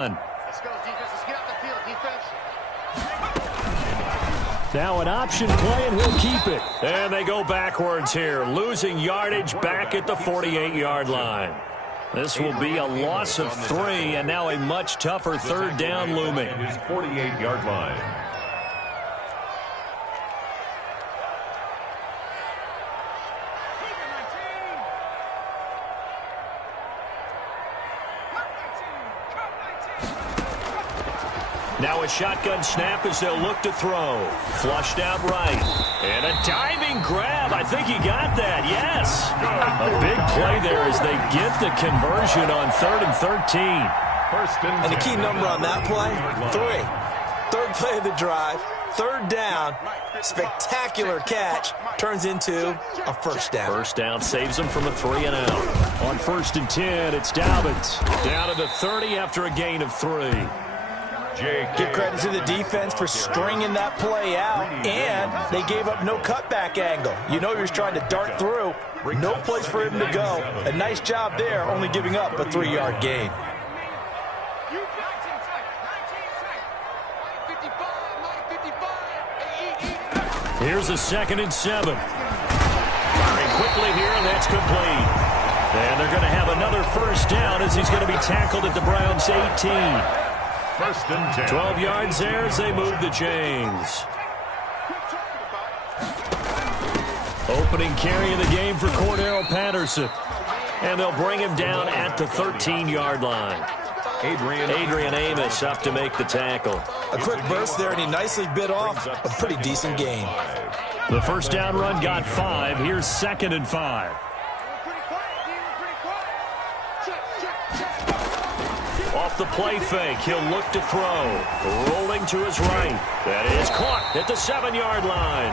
Let's go, defense. Let's get out the field, defense. Now an option play, and he'll keep it. And they go backwards here, losing yardage back at the 48-yard line. This will be a loss of 3, and now a much tougher third down looming. His 48-yard line. Now a shotgun snap as they'll look to throw. Flushed out right. And a diving grab. I think he got that. Yes. A big play there as they get the conversion on 3rd and 13. And the key number on that play, 3. Third play of the drive. 3rd down. Spectacular catch. Turns into a first down. First down saves them from a 3 and out. On 1st and 10, it's Dobbins. Down to the 30 after a gain of 3. Give credit to the defense for stringing that play out, and they gave up no cutback angle. You know he was trying to dart through. No place for him to go. A nice job there, only giving up a 3-yard gain. Here's a 2nd and 7. Firing quickly here, and that's complete. And they're going to have another first down as he's going to be tackled at the Browns' 18. 1st and 10. 12 yards there as they move the chains. Opening carry of the game for Cordero Patterson. And they'll bring him down at the 13-yard line. Adrian Amos up to make the tackle. A quick burst there, and he nicely bit off a pretty decent gain. The first down run got 5. Here's 2nd and 5. Off the play fake, he'll look to throw. Rolling to his right. That is caught at the 7-yard line.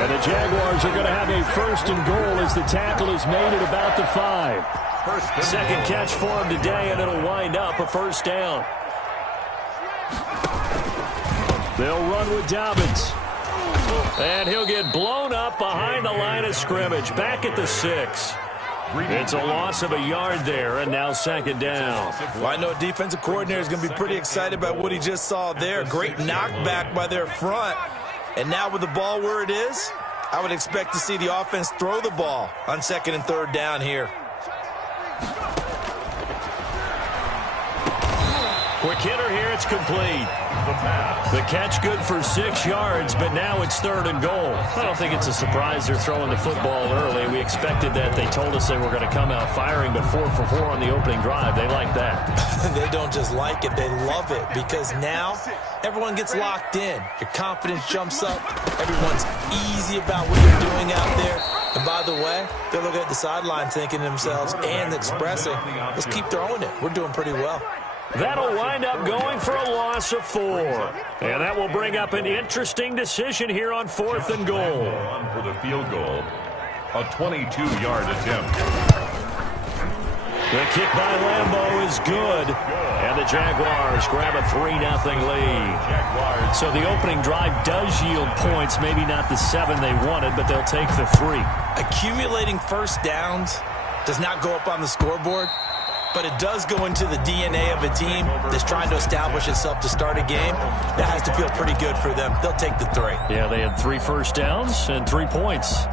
And the Jaguars are going to have a 1st and goal as the tackle is made at about the 5. Second catch for him today, and it'll wind up a first down. They'll run with Dobbins. And he'll get blown up behind the line of scrimmage, back at the 6. It's a loss of a yard there, and now 2nd down. Well, I know a defensive coordinator is going to be pretty excited about what he just saw there. Great knockback by their front. And now with the ball where it is, I would expect to see the offense throw the ball on 2nd and 3rd down here. Quick hitter here, it's complete. The catch good for 6 yards, but now it's 3rd and goal. I don't think it's a surprise they're throwing the football early. We expected that. They told us they were going to come out firing, but 4 for 4 on the opening drive. They like that. They don't just like it, they love it, because now everyone gets locked in. Your confidence jumps up. Everyone's easy about what they're doing out there. And by the way, they're looking at the sideline thinking to themselves and expressing, let's keep throwing it. We're doing pretty well. That'll wind up going for a loss of 4. And that will bring up an interesting decision here on 4th and goal. On for the field goal, a 22-yard attempt. The kick by Lambeau is good. And the Jaguars grab a 3-0 lead. So the opening drive does yield points, maybe not the 7 they wanted, but they'll take the 3. Accumulating first downs does not go up on the scoreboard, but it does go into the DNA of a team that's trying to establish itself to start a game. That has to feel pretty good for them. They'll take the 3. Yeah, they had 3 first downs and 3 points.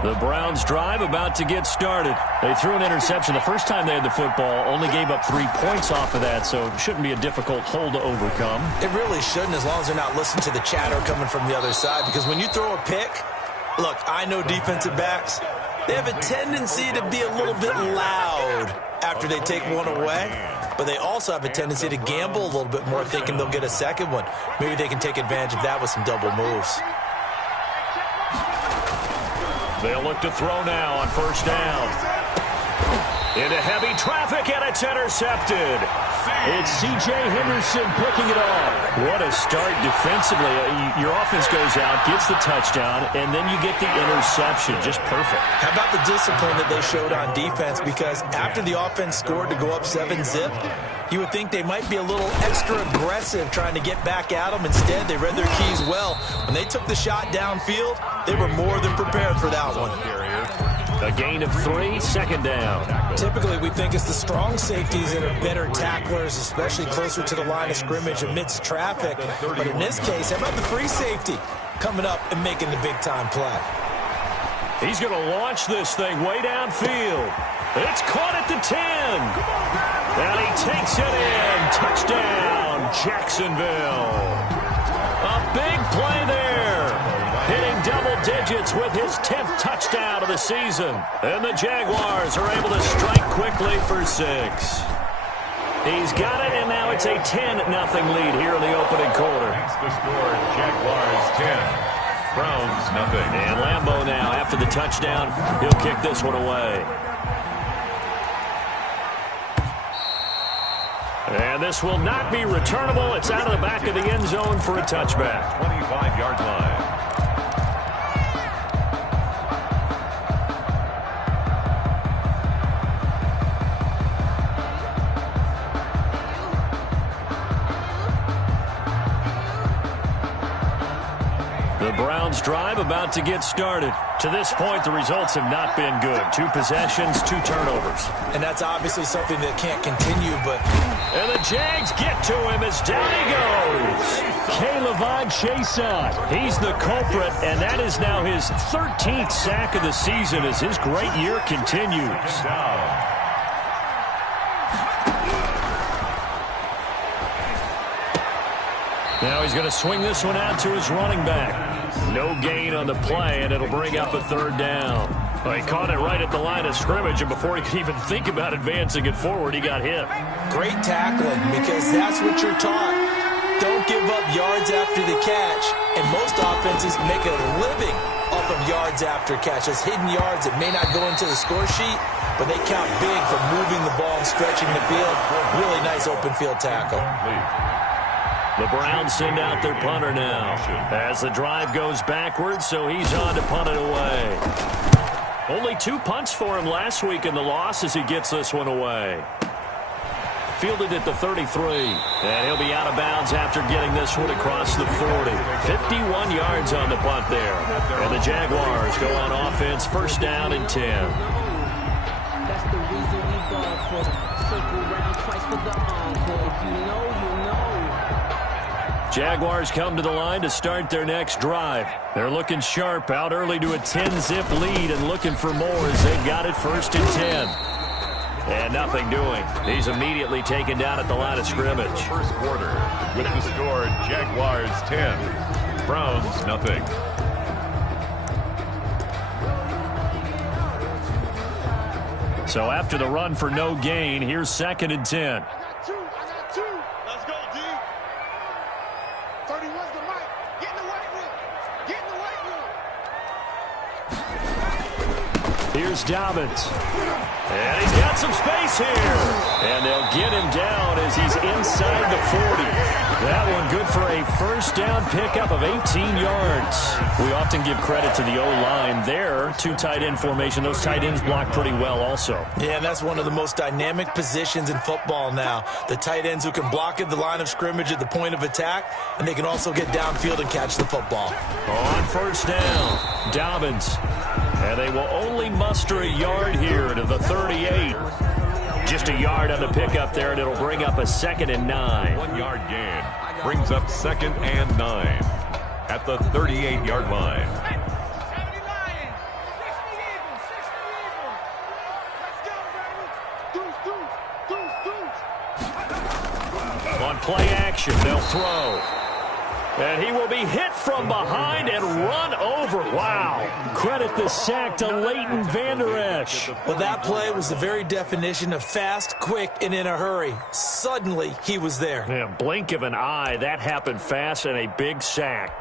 The Browns drive about to get started. They threw an interception the first time they had the football, only gave up 3 points off of that, so it shouldn't be a difficult hole to overcome. It really shouldn't, as long as they're not listening to the chatter coming from the other side, because when you throw a pick, look, I know defensive backs, they have a tendency to be a little bit loud after they take one away, but they also have a tendency to gamble a little bit more, thinking they'll get a second one. Maybe they can take advantage of that with some double moves. They'll look to throw now on first down. Into heavy traffic, and it's intercepted. It's C.J. Henderson picking it off. What a start defensively. Your offense goes out, gets the touchdown, and then you get the interception. Just perfect. How about the discipline that they showed on defense? Because after the offense scored to go up 7-zip, you would think they might be a little extra aggressive trying to get back at them. Instead, they read their keys well. When they took the shot downfield, they were more than prepared for that one. A gain of 3, second down. Typically, we think it's the strong safeties that are better tacklers, especially closer to the line of scrimmage amidst traffic. But in this case, how about the free safety coming up and making the big-time play? He's going to launch this thing way downfield. It's caught at the 10. And he takes it in. Touchdown, Jacksonville. A big play there. Hitting double digits with his 10th touchdown of the season. And the Jaguars are able to strike quickly for 6. He's got it, and now it's a 10-0 lead here in the opening quarter. That's the score, Jaguars 10, Browns nothing. And Lambeau now, after the touchdown, he'll kick this one away. And this will not be returnable. It's out of the back of the end zone for a touchback. 25-yard line. The Browns drive about to get started. To this point, the results have not been good. 2 possessions, 2 turnovers. And that's obviously something that can't continue, but... And the Jags get to him as down he goes. K'Lavon Chaisson. He's the culprit, and that is now his 13th sack of the season as his great year continues. Now he's going to swing this one out to his running back. No gain on the play, and it'll bring up a 3rd down. Well, he caught it right at the line of scrimmage, and before he could even think about advancing it forward, he got hit. Great tackling, because that's what you're taught. Don't give up yards after the catch, and most offenses make a living off of yards after catches. Hidden yards that may not go into the score sheet, but they count big for moving the ball and stretching the field. Really nice open field tackle. The Browns send out their punter now as the drive goes backwards, so he's on to punt it away. Only 2 punts for him last week in the loss as he gets this one away. Fielded at the 33, and he'll be out of bounds after getting this one across the 40. 51 yards on the punt there. And the Jaguars go on offense, 1st down and 10. That's the reason we go for circle round twice for the encore. If you know, you know. Jaguars come to the line to start their next drive. They're looking sharp, out early to a 10-zip lead and looking for more as they've got it 1st and 10. And nothing doing. He's immediately taken down at the line of scrimmage. First quarter with the score, Jaguars 10, Browns nothing. So after the run for no gain, here's 2nd and 10. Here's Dobbins. And he's got some space here. And they'll get him down as he's inside the 40. That one good for a 1st down pickup of 18 yards. We often give credit to the O-line there. 2 tight end formation. Those tight ends block pretty well also. Yeah, that's one of the most dynamic positions in football now. The tight ends who can block at the line of scrimmage at the point of attack, and they can also get downfield and catch the football. On 1st down, Dobbins. And they will only muster a yard here to the 38. Just a yard on the pickup there, and it'll bring up a 2nd and 9. 1-yard gain brings up 2nd and 9 at the 38-yard line. On play action, they'll throw. And he will be hit from behind and run over. Wow. Credit the sack to Leighton Vander Esch. Well, that play was the very definition of fast, quick, and in a hurry. Suddenly, he was there. Yeah, blink of an eye. That happened fast and a big sack.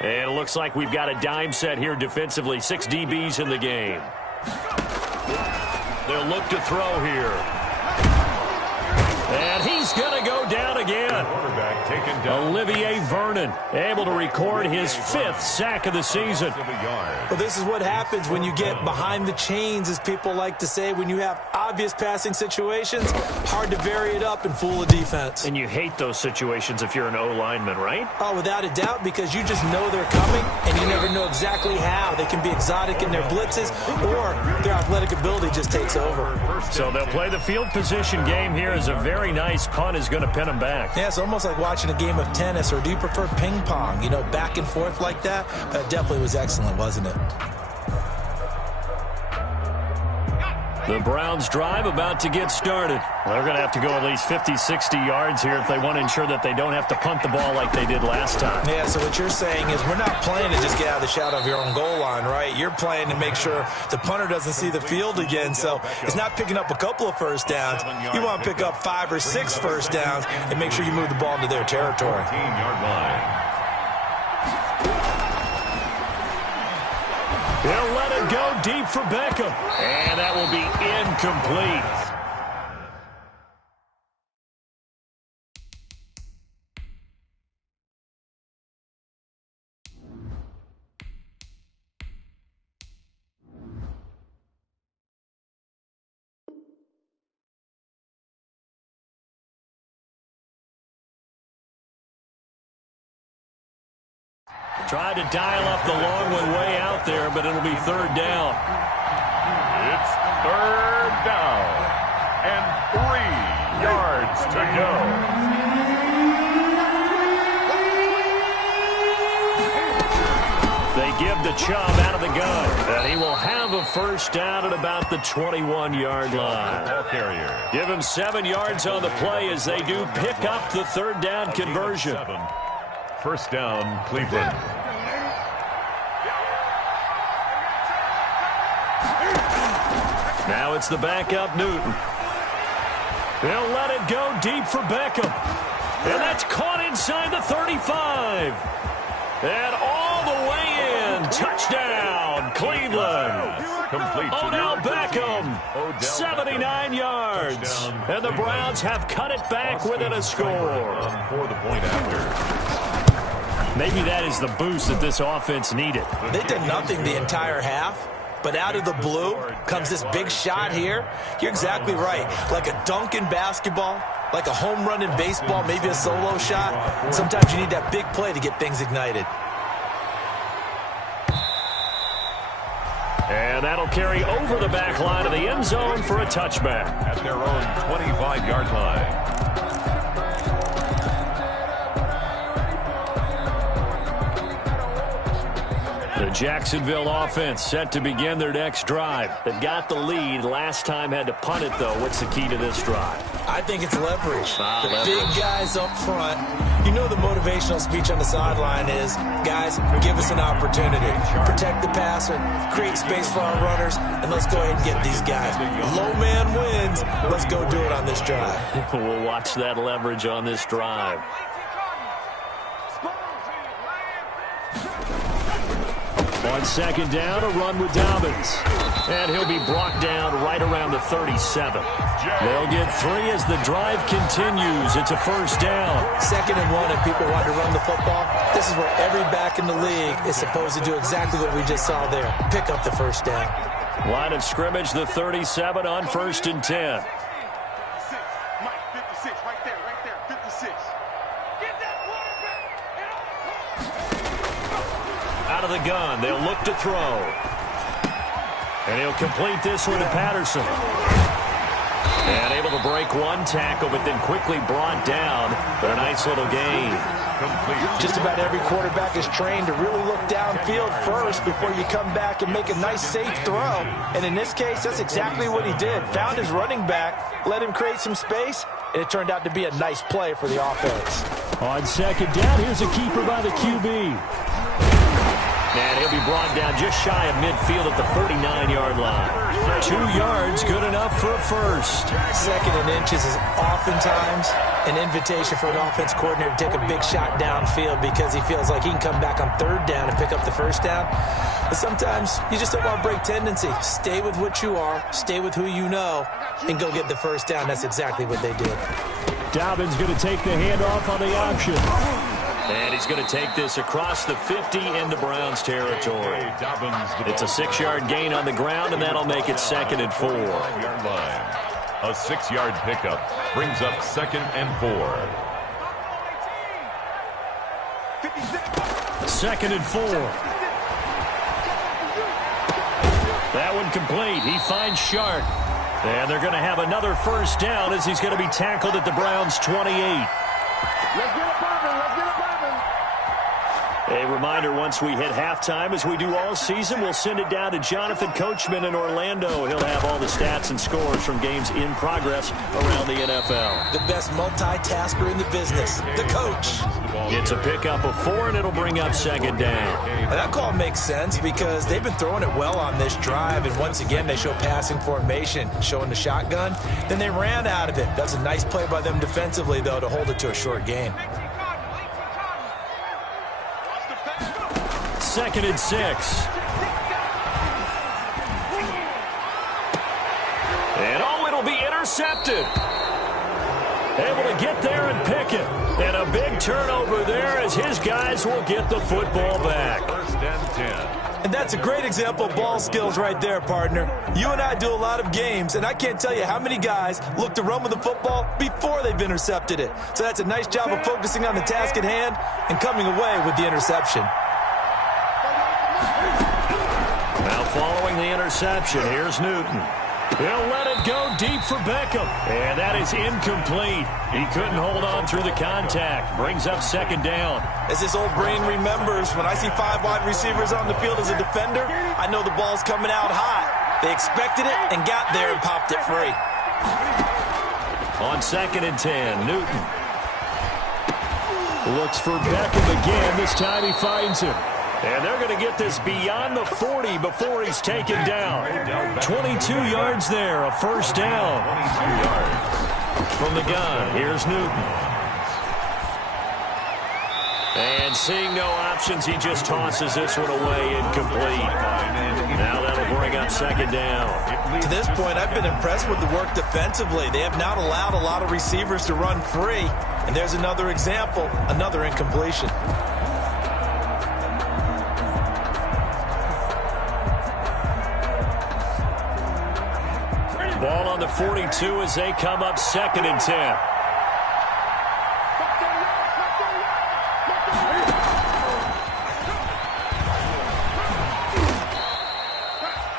And it looks like we've got a dime set here defensively. 6 DBs in the game. They'll look to throw here. And he's going to go down again. Quarterback taken down. Olivier Vernon able to record his 5th sack of the season. Well, this is what happens when you get behind the chains, as people like to say. When you have obvious passing situations, hard to vary it up and fool a defense. And you hate those situations if you're an O-lineman, right? Oh, without a doubt, because you just know they're coming, and you never know exactly how. They can be exotic in their blitzes, or their athletic ability just takes over. So they'll play the field position game here as a very nice punt is going to pin them back. Yeah, it's almost like watching a game of tennis, or do you prefer ping pong? You know, back and forth like that? That definitely was excellent, wasn't it? The Browns drive about to get started. They're going to have to go at least 50, 60 yards here if they want to ensure that they don't have to punt the ball like they did last time. Yeah, so what you're saying is we're not playing to just get out of the shadow of your own goal line, right? You're playing to make sure the punter doesn't see the field again. So it's not picking up a couple of first downs. You want to pick up 5 or 6 first downs and make sure you move the ball into their territory. 14-yard line. He'll let it go deep for Beckham. And that will be incomplete. Tried to dial up the long one way out there, but it'll be 3rd down. It's 3rd down and 3 yards to go. They give the Chubb out of the gun, and he will have a first down at about the 21-yard line. Ball carrier. Give him 7 yards on the play as they do pick up the 3rd down conversion. 1st down, Cleveland. Now it's the backup, Newton. They'll let it go deep for Beckham. And that's caught inside the 35. And all the way in. Touchdown, Cleveland. Complete to Odell Beckham, 79 yards. And the Browns have cut it back within a score. For the point after. Maybe that is the boost that this offense needed. They did nothing the entire half, but out of the blue comes this big shot here. You're exactly right. Like a dunk in basketball, like a home run in baseball, maybe a solo shot. Sometimes you need that big play to get things ignited. And that'll carry over the back line of the end zone for a touchback. At their own 25-yard line. The Jacksonville offense set to begin their next drive. They've got the lead. Last time had to punt it, though. What's the key to this drive? I think it's leverage. The big guys up front. You know the motivational speech on the sideline is, guys, give us an opportunity. Protect the passer, create space for our runners, and let's go ahead and get these guys. Low man wins. Let's go do it on this drive. We'll watch that leverage on this drive. On 2nd down, a run with Dobbins. And he'll be brought down right around the 37. They'll get 3 as the drive continues. It's a 1st down. 2nd and 1 if people want to run the football. This is where every back in the league is supposed to do exactly what we just saw there. Pick up the 1st down. Line of scrimmage, the 37 on 1st and 10. Out of the gun, they'll look to throw. And he'll complete this one to Patterson. And able to break one tackle, but then quickly brought down. But a nice little gain. Just about every quarterback is trained to really look downfield first before you come back and make a nice, safe throw. And in this case, that's exactly what he did. Found his running back, let him create some space, and it turned out to be a nice play for the offense. On 2nd down, here's a keeper by the QB. And he'll be brought down just shy of midfield at the 49-yard line. 2 yards, good enough for a first. Second and inches is oftentimes an invitation for an offense coordinator to take a big shot downfield because he feels like he can come back on third down and pick up the first down. But sometimes you just don't want to break tendency. Stay with what you are, stay with who you know, and go get the first down. That's exactly what they did. Dobbins going to take the handoff on the option. And he's going to take this across the 50 into Browns territory. It's a 6-yard gain on the ground, and that'll make it 2nd and 4. A 6-yard pickup brings up 2nd and 4. 2nd and 4. That one complete. He finds Shark. And they're going to have another first down as he's going to be tackled at the Browns' 28. Let's get it poppin'. Let's get it poppin'. A reminder, once we hit halftime, as we do all season, we'll send it down to Jonathan Coachman in Orlando. He'll have all the stats and scores from games in progress around the NFL. The best multitasker in the business, the coach. It's a pickup of 4, and it'll bring up 2nd down. And that call makes sense because they've been throwing it well on this drive, and once again, they show passing formation, showing the shotgun. Then they ran out of it. That's a nice play by them defensively, though, to hold it to a short gain. 2nd and 6. And it'll be intercepted. Able to get there and pick it. And a big turnover there as his guys will get the football back. 1st and 10. And that's a great example of ball skills right there, partner. You and I do a lot of games, and I can't tell you how many guys look to run with the football before they've intercepted it. So that's a nice job of focusing on the task at hand and coming away with the interception. Now following the interception, here's Newton. He'll let it go deep for Beckham. And that is incomplete. He couldn't hold on through the contact. Brings up 2nd down. As this old brain remembers, when I see 5 wide receivers on the field as a defender, I know the ball's coming out hot. They expected it and got there and popped it free. On 2nd and 10, Newton looks for Beckham again. This time he finds him. And they're going to get this beyond the 40 before he's taken down. 22 yards there, a first down. 22 yards. From the gun, here's Newton. And seeing no options, he just tosses this one away incomplete. Now that'll bring up 2nd down. To this point, I've been impressed with the work defensively. They have not allowed a lot of receivers to run free. And there's another example, another incompletion. Ball on the 42 as they come up 2nd and 10.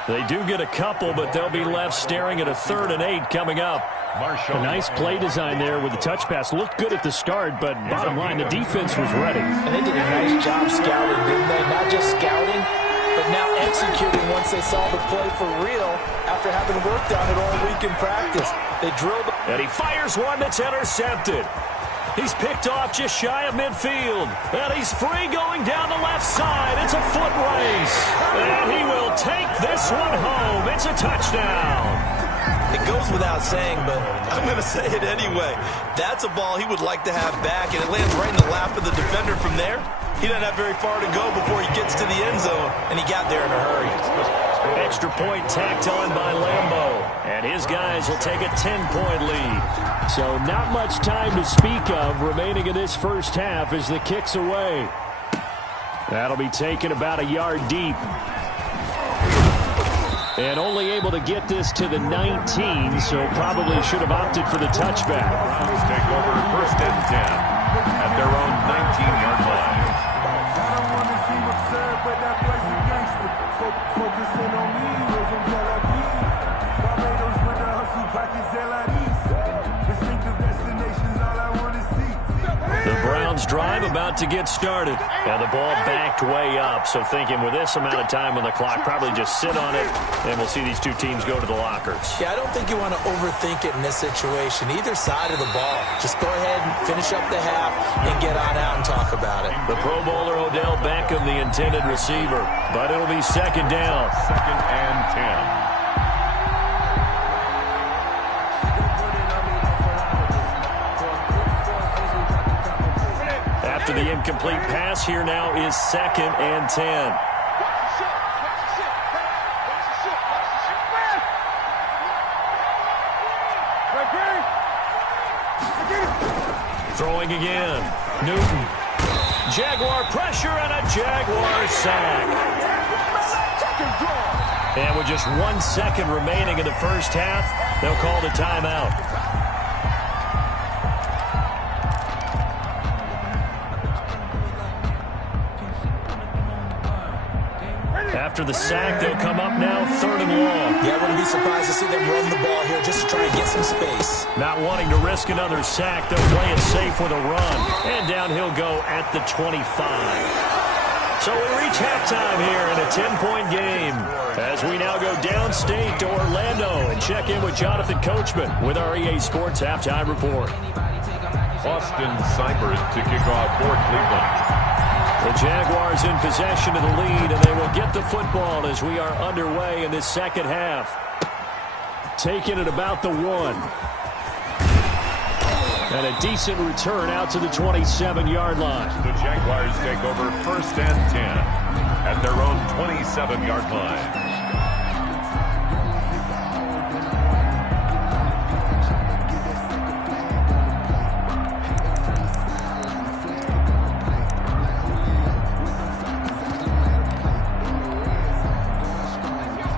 They do get a couple, but they'll be left staring at a 3rd and 8 coming up. A nice play design there with the touch pass. Looked good at the start, but bottom line, the defense was ready. And they did a nice job scouting, didn't they? Not just scouting, but now executing once they saw the play for real after having worked on it all week in practice. They drilled. And he fires one that's intercepted. He's picked off just shy of midfield. And he's free going down the left side. It's a foot race. And he will take this one home. It's a touchdown. It goes without saying, but I'm going to say it anyway. That's a ball he would like to have back, and it lands right in the lap of the defender from there. He doesn't have very far to go before he gets to the end zone, and he got there in a hurry. Extra point tacked on by Lambeau. And his guys will take a 10-point lead. So not much time to speak of remaining in this first half as the kick's away. That'll be taken about a yard deep. And only able to get this to the 19, so probably should have opted for the touchback. Browns take over 1st and 10 at their own 19-yard line. The Browns drive about to get started. And the ball backed way up, so thinking with this amount of time on the clock, probably just sit on it, and we'll see these two teams go to the lockers. Yeah, I don't think you want to overthink it in this situation. Either side of the ball. Just go ahead and finish up the half and get on out and talk about it. The Pro Bowler Odell Beckham, the intended receiver, but it'll be second down. 2nd and 10. After the incomplete pass, here now is 2nd and 10. Throwing again. Newton. Jaguar pressure and a Jaguar sack. And with just 1 second remaining in the first half, they'll call the timeout. After the sack, they'll come up now 3rd and long. Yeah, I wouldn't be surprised to see them run the ball here just to try and get some space. Not wanting to risk another sack, they'll play it safe with a run. And down he'll go at the 25. So we reach halftime here in a 10-point game as we now go downstate to Orlando and check in with Jonathan Coachman with our EA Sports Halftime Report. Austin Seibert to kick off for Cleveland. The Jaguars in possession of the lead, and they will get the football as we are underway in this second half. Taking it about the 1. And a decent return out to the 27-yard line. The Jaguars take over 1st and 10 at their own 27-yard line.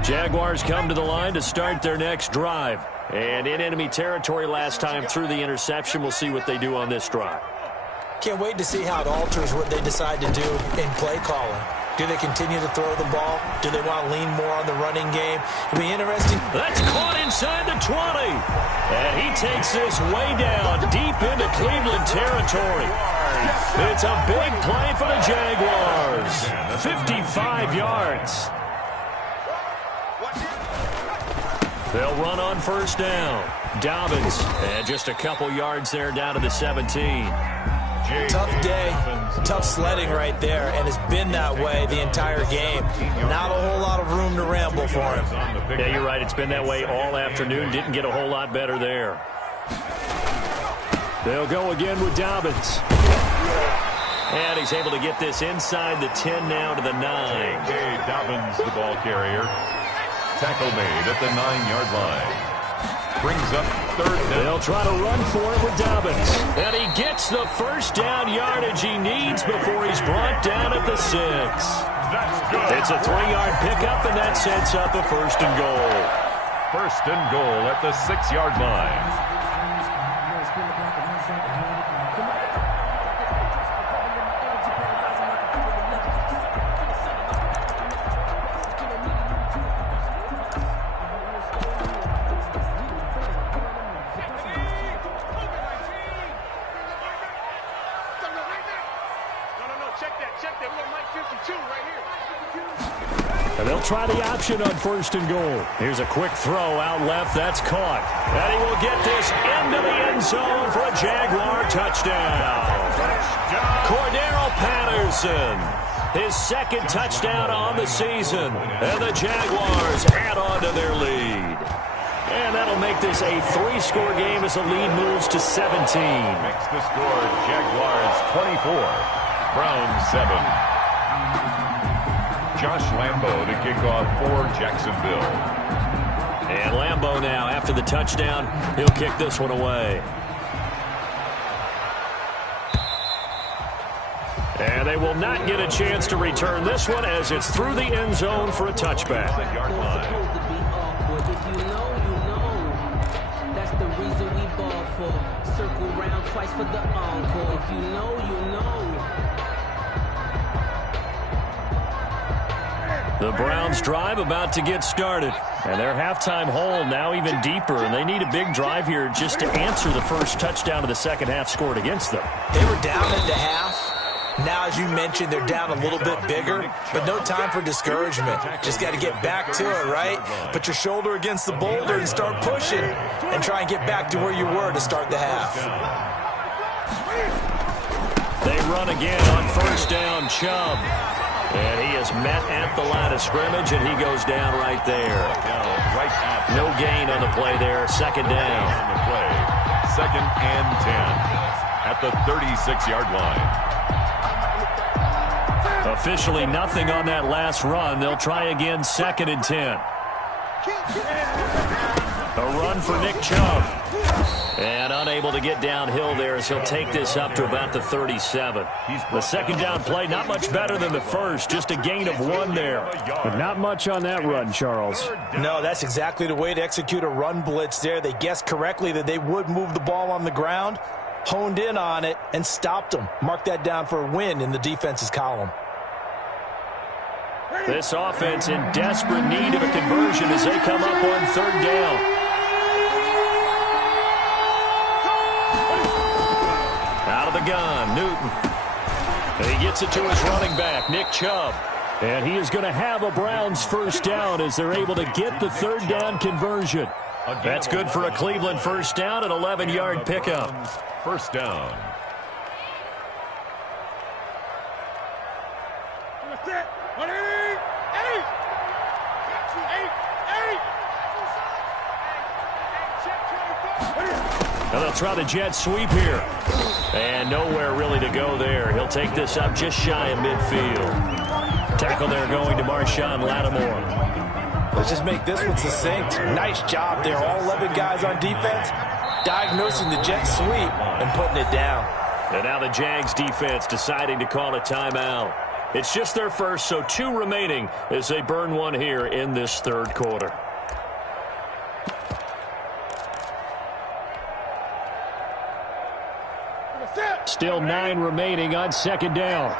Jaguars come to the line to start their next drive. And in enemy territory last time through the interception. We'll see what they do on this drive. Can't wait to see how it alters what they decide to do in play calling. Do they continue to throw the ball? Do they want to lean more on the running game? It'll be interesting. That's caught inside the 20. And he takes this way down, deep into Cleveland territory. It's a big play for the Jaguars. 55 yards. They'll run on 1st down. Dobbins, and just a couple yards there down to the 17. Tough day, tough sledding right there, and it's been that way the entire game. Not a whole lot of room to ramble for him. Yeah, you're right. It's been that way all afternoon. Didn't get a whole lot better there. They'll go again with Dobbins. And he's able to get this inside the 10 now to the 9. J.K. Dobbins, the ball carrier. Tackle made at the 9-yard line. Brings up 3rd down. They'll try to run for it with Dobbins. And he gets the first down yardage he needs before he's brought down at the 6. That's good. It's a 3-yard pickup, and that sets up a 1st and goal. 1st and goal at the 6-yard line. And they'll try the option on 1st and goal. Here's a quick throw out left. That's caught. And he will get this into the end zone for a Jaguar touchdown. Cordero Patterson, his 2nd touchdown on the season. And the Jaguars add on to their lead. And that'll make this a 3-score game as the lead moves to 17. Makes the score Jaguars 24, Browns 7. Josh Lambo to kick off for Jacksonville. And Lambo now, after the touchdown, he'll kick this one away. And they will not get a chance to return this one as it's through the end zone for a touchback. Yard line. If you know, you know. That's the reason we ball for. Circle round twice for the encore. If you know, you know. The Browns drive about to get started. And their halftime hole now even deeper, and they need a big drive here just to answer the first touchdown of the second half scored against them. They were down at the half. Now, as you mentioned, they're down a little bit bigger, but no time for discouragement. Just got to get back to it, right? Put your shoulder against the boulder and start pushing and try and get back to where you were to start the half. They run again on first down, Chubb. And he is met at the line of scrimmage, and he goes down right there. No gain on the play there. Second down. Second and 10 at the 36-yard line. Officially nothing on that last run. They'll try again, second and 10. A run for Nick Chubb. And unable to get downhill there as he'll take this up to about the 37. The second down play, not much better than the first. Just a gain of 1 there. But not much on that run, Charles. No, that's exactly the way to execute a run blitz there. They guessed correctly that they would move the ball on the ground, honed in on it, and stopped them. Mark that down for a win in the defense's column. This offense in desperate need of a conversion as they come up on third down. Out of the gun, Newton. And he gets it to his running back, Nick Chubb. And he is going to have a Browns first down as they're able to get the third down conversion. That's good for a Cleveland first down, an 11-yard pickup. First down. Now they'll try the jet sweep here. And nowhere really to go there. He'll take this up just shy of midfield. Tackle there going to Marshawn Lattimore. Let's just make this one succinct. Nice job there. All 11 guys on defense diagnosing the jet sweep and putting it down. And now the Jags defense deciding to call a timeout. It's just their first, so 2 remaining as they burn 1 here in this third quarter. Still 9 remaining on second down.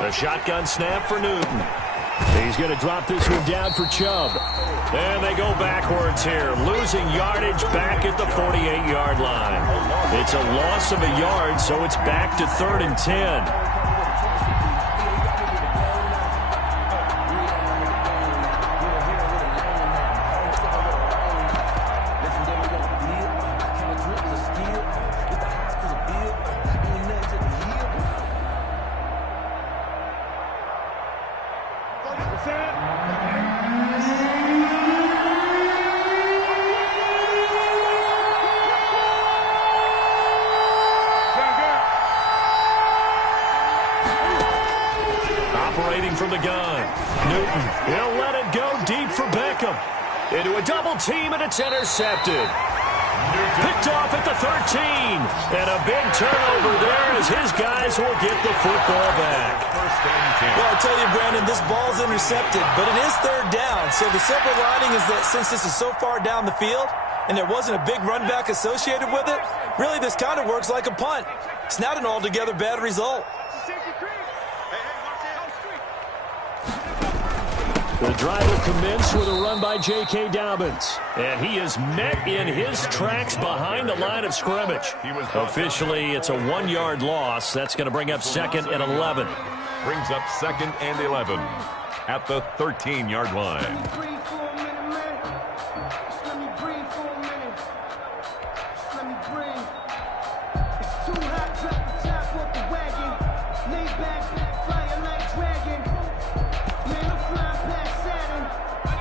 A shotgun snap for Newton. He's going to drop this one down for Chubb. And they go backwards here, losing yardage back at the 48-yard line. It's a loss of a yard, so it's back to 3rd and 10. From the gun. Newton, he'll let it go deep for Beckham. Into a double team, and it's intercepted. Picked off at the 13. And a big turnover there as his guys will get the football back. Well, I tell you, Brandon, this ball's intercepted, but it is third down. So the silver lining is that since this is so far down the field and there wasn't a big run back associated with it, really this kind of works like a punt. It's not an altogether bad result. The drive will commence with a run by J.K. Dobbins. And he is met in his tracks behind the line of scrimmage. Officially, it's a 1-yard loss. That's going to bring up 2nd and 11. Brings up 2nd and 11 at the 13-yard line.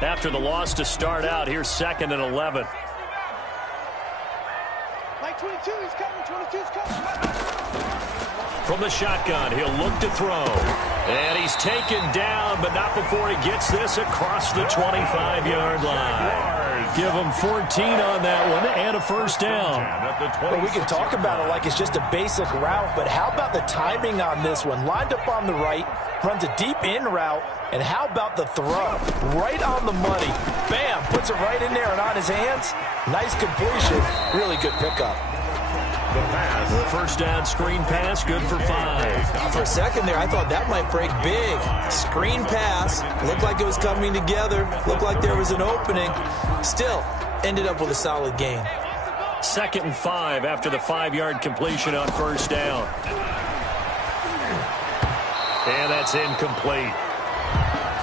After the loss to start out, here's 2nd and 11. Like 22, he's coming. 22's coming. From the shotgun, he'll look to throw. And he's taken down, but not before he gets this across the 25-yard line. Give him 14 on that one and a first down. Well, we can talk about it like it's just a basic route, but how about the timing on this one? Lined up on the right, runs a deep in route, and how about the throw? Right on the money. Bam! Puts it right in there and on his hands. Nice completion. Really good pickup. The pass. The first down screen pass, good for 5. For a second there, I thought that might break big. Screen pass. Looked like it was coming together. Looked like there was an opening. Still, ended up with a solid gain. 2nd and 5 after the 5-yard completion on first down. And that's incomplete.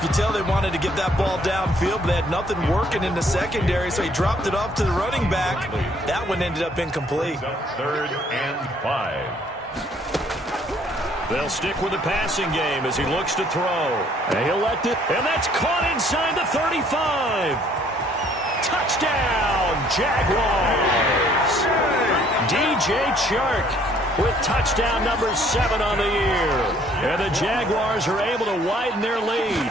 You tell they wanted to get that ball downfield, but they had nothing working in the secondary, so he dropped it off to the running back. That one ended up incomplete. 3rd and 5. They'll stick with the passing game as he looks to throw. And he'll let it, and that's caught inside the 35. Touchdown, Jaguars. DJ Chark with touchdown number 7 on the year. And the Jaguars are able to widen their lead.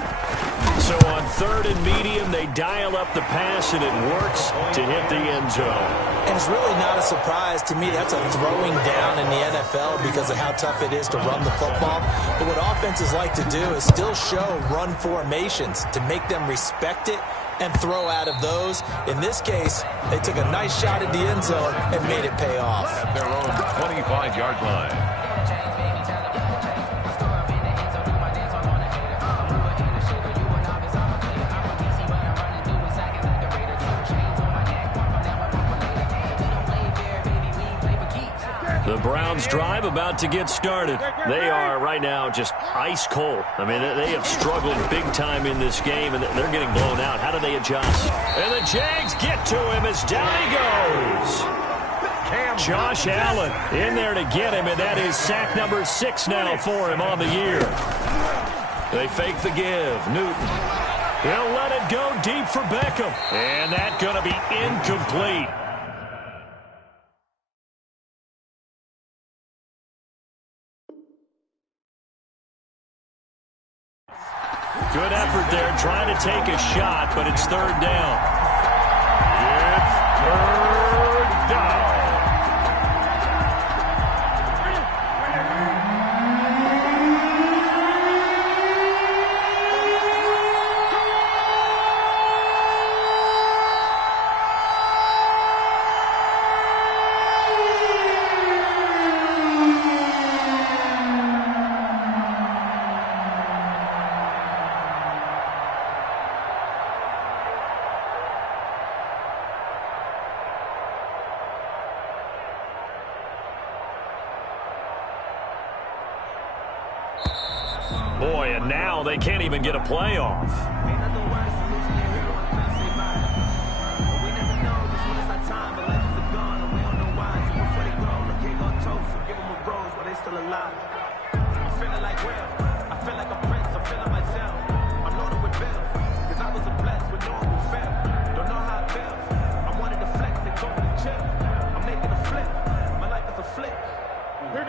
So on 3rd and medium, they dial up the pass, and it works to hit the end zone. And it's really not a surprise to me. That's a throwing down in the NFL because of how tough it is to run the football. But what offenses like to do is still show run formations to make them respect it and throw out of those. In this case, they took a nice shot at the end zone and made it pay off. At their own 25-yard line. The Browns drive about to get started. They are right now just ice cold. I mean, they have struggled big time in this game, and they're getting blown out. How do they adjust? And the Jags get to him as down he goes. Josh Allen in there to get him, and that is sack number 6 now for him on the year. They fake the give. Newton. He'll let it go deep for Beckham. And that's going to be incomplete. Good effort there, trying to take a shot, but it's 3rd down. It's 3rd down. Boy, and now they can't even get a playoff.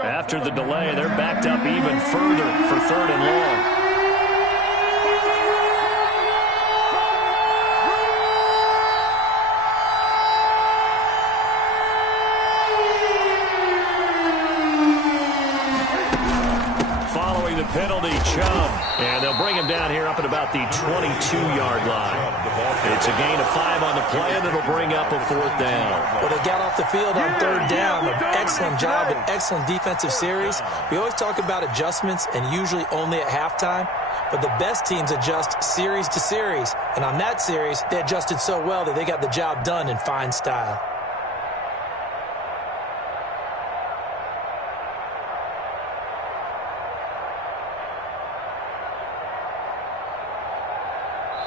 After the delay, they're backed up even further for 3rd and long. Following the penalty, Chubb. And they'll bring him down here up at about the 22-yard line. It's a gain of 5 on the play, and it'll bring up a 4th down. Well, they got off the field on 3rd down. An excellent job, an excellent defensive series. We always talk about adjustments, and usually only at halftime. But the best teams adjust series to series. And on that series, they adjusted so well that they got the job done in fine style.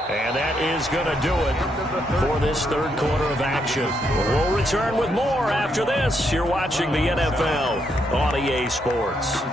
And that is going to do it for this 3rd quarter of action. We'll return with more after this. You're watching the NFL on EA Sports.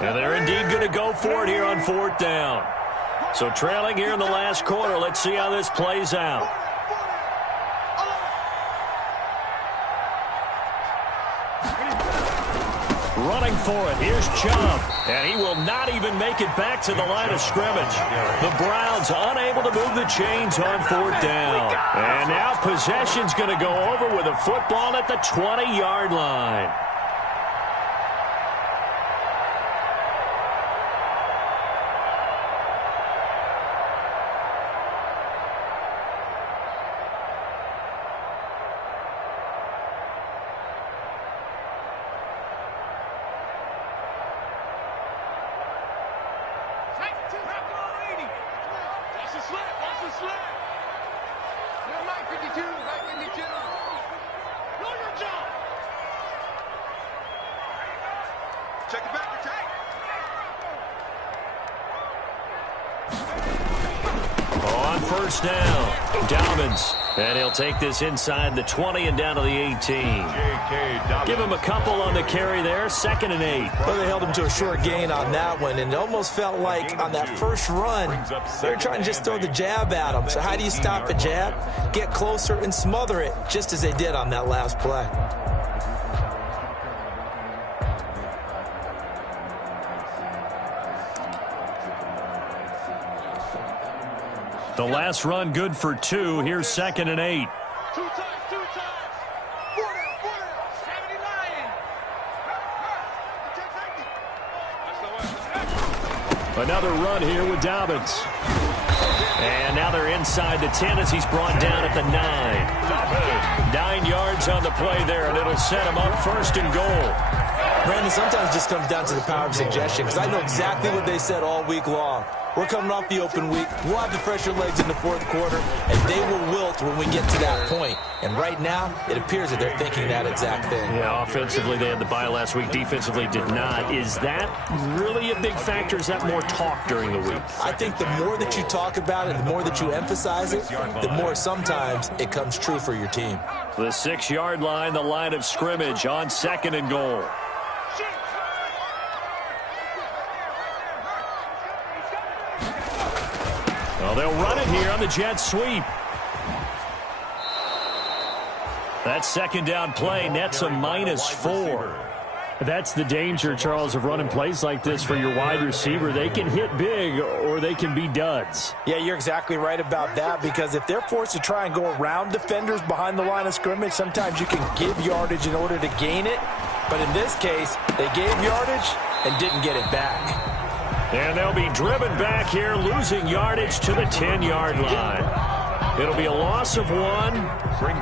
And they're indeed going to go for it here on 4th down. So trailing here in the last quarter. Let's see how this plays out. Running for it. Here's Chubb. And he will not even make it back to the line of scrimmage. The Browns unable to move the chains on 4th down. And now possession's going to go over with a football at the 20-yard line. On 1st down, Dobbins. And he'll take this inside the 20 and down to the 18. Give him a couple on the carry there, 2nd and 8. Well, they held him to a short gain on that one, and it almost felt like on that first run, they were trying to just throw the jab at him. So how do you stop a jab? Get closer and smother it, just as they did on that last play. The last run good for 2. Here's 2nd and 8. 2 times. 4 down. 79. Another run here with Dobbins. And now they're inside the 10 as he's brought down at the 9. 9 yards on the play there, and it'll set him up 1st and goal. Brandon, sometimes it just comes down to the power of suggestion, because I know exactly what they said all week long. We're coming off the open week. We'll have the fresher legs in the 4th quarter, and they will wilt when we get to that point. And right now, it appears that they're thinking that exact thing. Yeah, offensively, they had the bye last week. Defensively, did not. Is that really a big factor? Is that more talk during the week? I think the more that you talk about it, the more that you emphasize it, the more sometimes it comes true for your team. The 6-yard line, the line of scrimmage on 2nd and goal. Well, they'll run it here on the jet sweep. That 2nd down play nets a -4. That's the danger, Charles, of running plays like this for your wide receiver. They can hit big or they can be duds. Yeah, you're exactly right about that, because if they're forced to try and go around defenders behind the line of scrimmage, sometimes you can give yardage in order to gain it. But in this case, they gave yardage and didn't get it back. And they'll be driven back here, losing yardage to the 10-yard line. It'll be a loss of 1,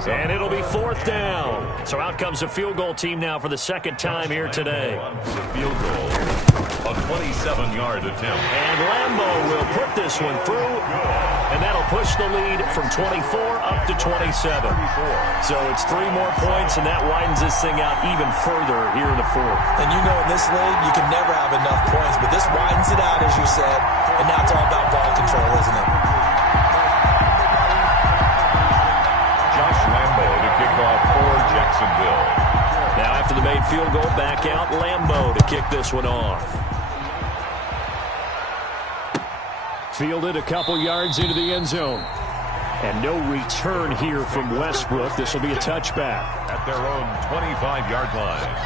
and it'll be 4th down. So out comes the field goal team now for the 2nd time here today. Field goal, a 27-yard attempt. And Lambo will put this one through, and that'll push the lead from 24 up to 27. So it's 3 more points, and that widens this thing out even further here in the 4th. And you know in this league, you can never have enough points, but this widens it out, as you said, and now it's all about ball control, isn't it? Lambo to kick off for Jacksonville. Now after the made field goal, back out Lambo to kick this one off. Fielded a couple yards into the end zone. And no return here from Westbrook. This will be a touchback. At their own 25-yard line.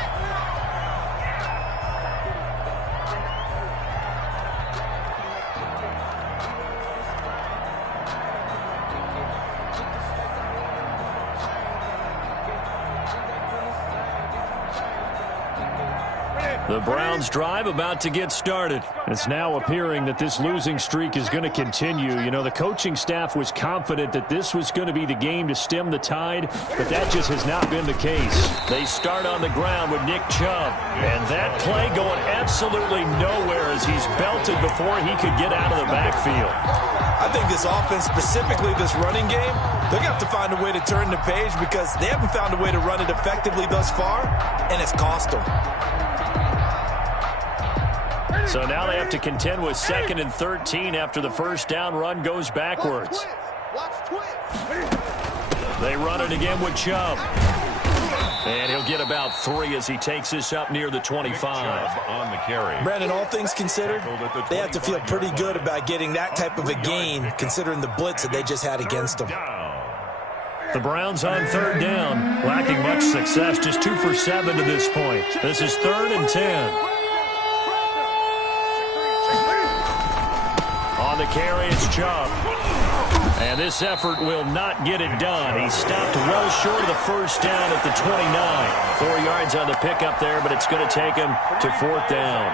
The Browns drive about to get started. It's now appearing that this losing streak is going to continue. You know, the coaching staff was confident that this was going to be the game to stem the tide, but that just has not been the case. They start on the ground with Nick Chubb, and that play going absolutely nowhere as he's belted before he could get out of the backfield. I think this offense, specifically this running game, they're going to have to find a way to turn the page, because they haven't found a way to run it effectively thus far, and it's cost them. So now they have to contend with 2nd and 13 after the first down run goes backwards. They run it again with Chubb. And he'll get about 3 as he takes this up near the 25. On the carry. Brandon, all things considered, they have to feel pretty good about getting that type of a gain, considering the blitz that they just had against them. The Browns on 3rd down, lacking much success, just 2 for 7 to this point. This is 3rd and 10. On the carry, it's Chubb. And this effort will not get it done. He stopped well short of the first down at the 29. 4 yards on the pickup there, but it's going to take him to 4th down.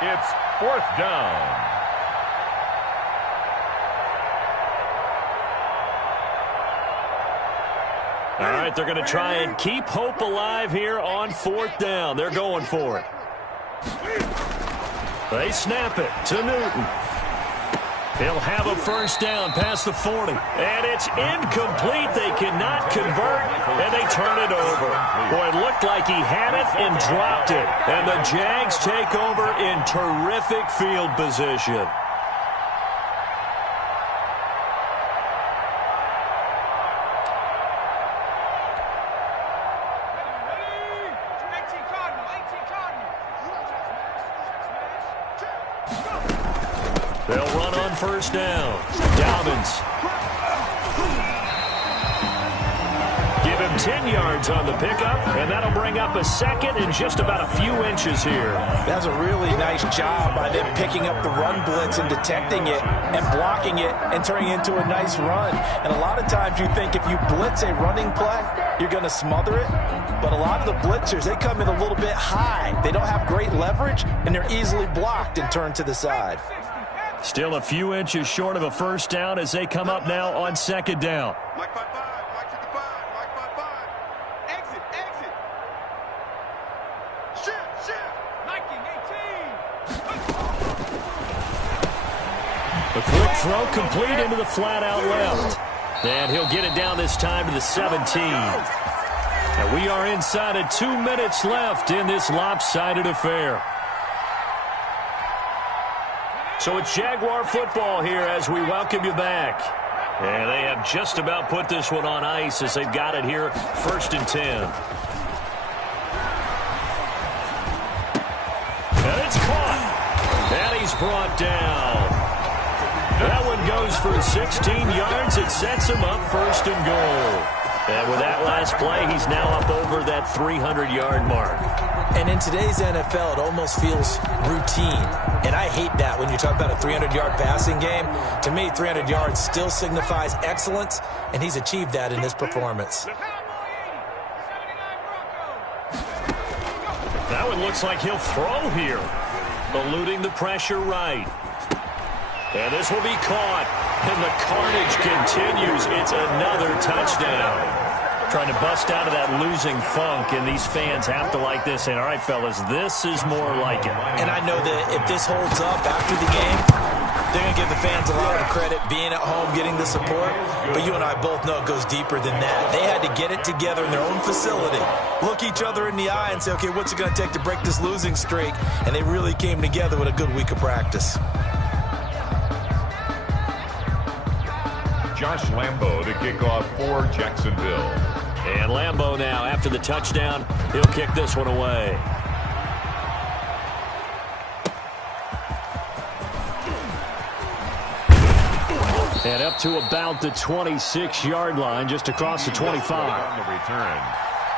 It's 4th down. All right, they're going to try and keep hope alive here on 4th down. They're going for it. They snap it to Newton. He'll have a first down past the 40. And it's incomplete. They cannot convert, and they turn it over. Boy, it looked like he had it and dropped it. And the Jags take over in terrific field position. They'll run on first down. Dobbins. Give him 10 yards on the pickup, and that'll bring up a second and just about a few inches here. That's a really nice job by them picking up the run blitz and detecting it and blocking it and turning it into a nice run. And a lot of times you think if you blitz a running play, you're going to smother it. But a lot of the blitzers, they come in a little bit high. They don't have great leverage, and they're easily blocked and turned to the side. Still a few inches short of a first down as they come up now on 2nd down. Mike 5-5. Mike to the 5. Mike 5-5. Exit. Exit. Shift. Nike 18. A quick throw complete into the flat out left. And he'll get it down this time to the 17. And we are inside of 2 minutes left in this lopsided affair. So it's Jaguar football here as we welcome you back. And they have just about put this one on ice as they've got it here, 1st and 10. And it's caught. And he's brought down. That one goes for 16 yards. It sets him up 1st and goal. And with that last play, he's now up over that 300-yard mark. And in today's NFL, it almost feels routine. And I hate that when you talk about a 300-yard passing game. To me, 300 yards still signifies excellence, and he's achieved that in this performance. That one looks like he'll throw here. Eluding the pressure right. And this will be caught. And the carnage continues. It's another touchdown. Trying to bust out of that losing funk, and these fans have to like this. And all right, fellas, this is more like it. And I know that if this holds up after the game, they're going to give the fans a lot of credit being at home, getting the support. But you and I both know it goes deeper than that. They had to get it together in their own facility, look each other in the eye and say, okay, what's it going to take to break this losing streak? And they really came together with a good week of practice. Josh Lambo to kick off for Jacksonville. And Lambo now, after the touchdown, he'll kick this one away. And up to about the 26-yard line, just across the 25. On the return,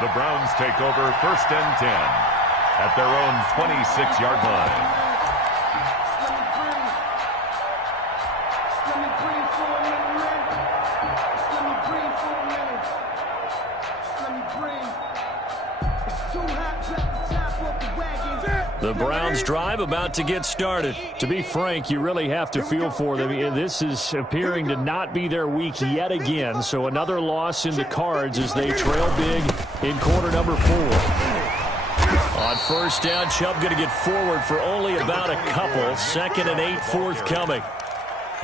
the Browns take over 1st and 10 at their own 26-yard line. The Browns drive about to get started. To be frank, you really have to feel for them. This is appearing to not be their week yet again. So another loss in the cards as they trail big in quarter number 4. On first down, Chubb going to get forward for only about a couple. 2nd and 8 forthcoming.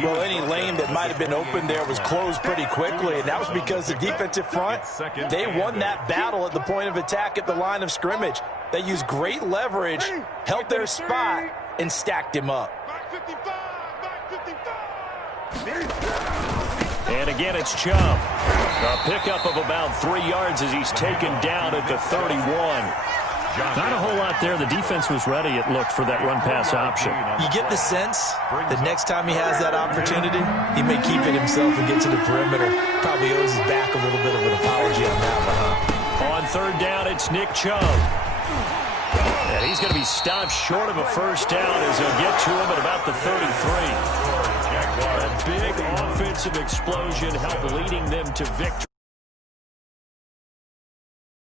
Well, any lane that might have been open there was closed pretty quickly, and that was because the defensive front, they won that battle at the point of attack at the line of scrimmage. They used great leverage, held their spot, and stacked him up. And again, it's Chubb. A pickup of about 3 yards as he's taken down at the 31. Not a whole lot there. The defense was ready, it looked, for that run-pass option. You get the sense that next time he has that opportunity, he may keep it himself and get to the perimeter. Probably owes his back a little bit of an apology on that one, huh? On third down, it's Nick Chubb. And he's going to be stopped short of a first down as he'll get to him at about the 33. A big offensive explosion helped leading them to victory.